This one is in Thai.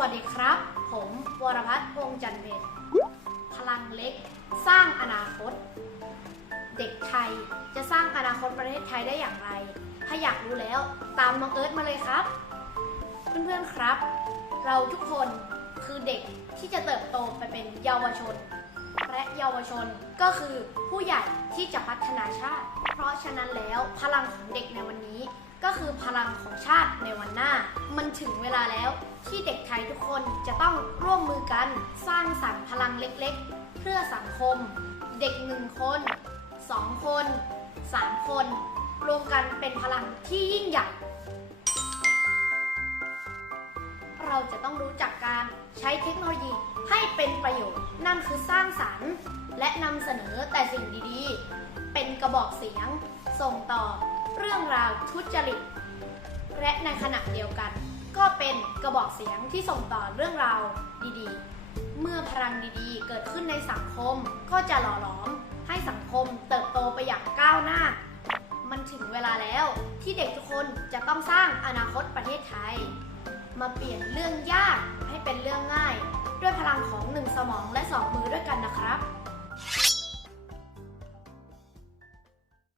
วัสดีครับ ผมวรพัฒน์วงจันเบนพลังเล็ก สร้างอนาคต เด็กไทยจะสร้างอนาคตประเทศไทยได้อย่างไร ถ้าอยากรู้แล้วตามน้องเอิร์ธมาเลยครับ เพื่อนๆครับ เราทุกคนคือเด็กที่จะเติบโตไปเป็นเยาวชน และเยาวชนก็คือผู้ใหญ่ที่จะพัฒนาชาติ เพราะฉะนั้นแล้วพลังของเด็กในวันนี้ ก็คือพลังของชาติในวันหน้า มันถึงเวลาแล้วที่เด็กไทยทุกคนจะต้องร่วมมือกันสร้างสรรค์พลังเล็กๆ เพื่อสังคม เด็กหนึ่งคนสองคนสามคนรวมกันเป็นพลังที่ยิ่งใหญ่เราจะต้องรู้จักการใช้เทคโนโลยีให้เป็นประโยชน์ นั่นคือสร้างสรรค์ และนำเสนอแต่สิ่งดีๆ เป็นกระบอกเสียง ส่งต่อ เรื่องราวทุจริต และในขณะเดียวกัน ก็เป็นกระบอกเสียงที่ส่งต่อเรื่องราวดีๆ เมื่อพลังดีๆ เกิดขึ้นในสังคมก็จะหล่อหลอม ให้สังคมเติบโตไปอย่างก้าวหน้า มันถึงเวลาแล้วที่เด็กทุกคนจะต้องสร้างอนาคตประเทศไทย มาเปลี่ยนเรื่องยากให้เป็นเรื่องง่าย ด้วยพลังของหนึ่งสมองและสองมือด้วยกันนะครับ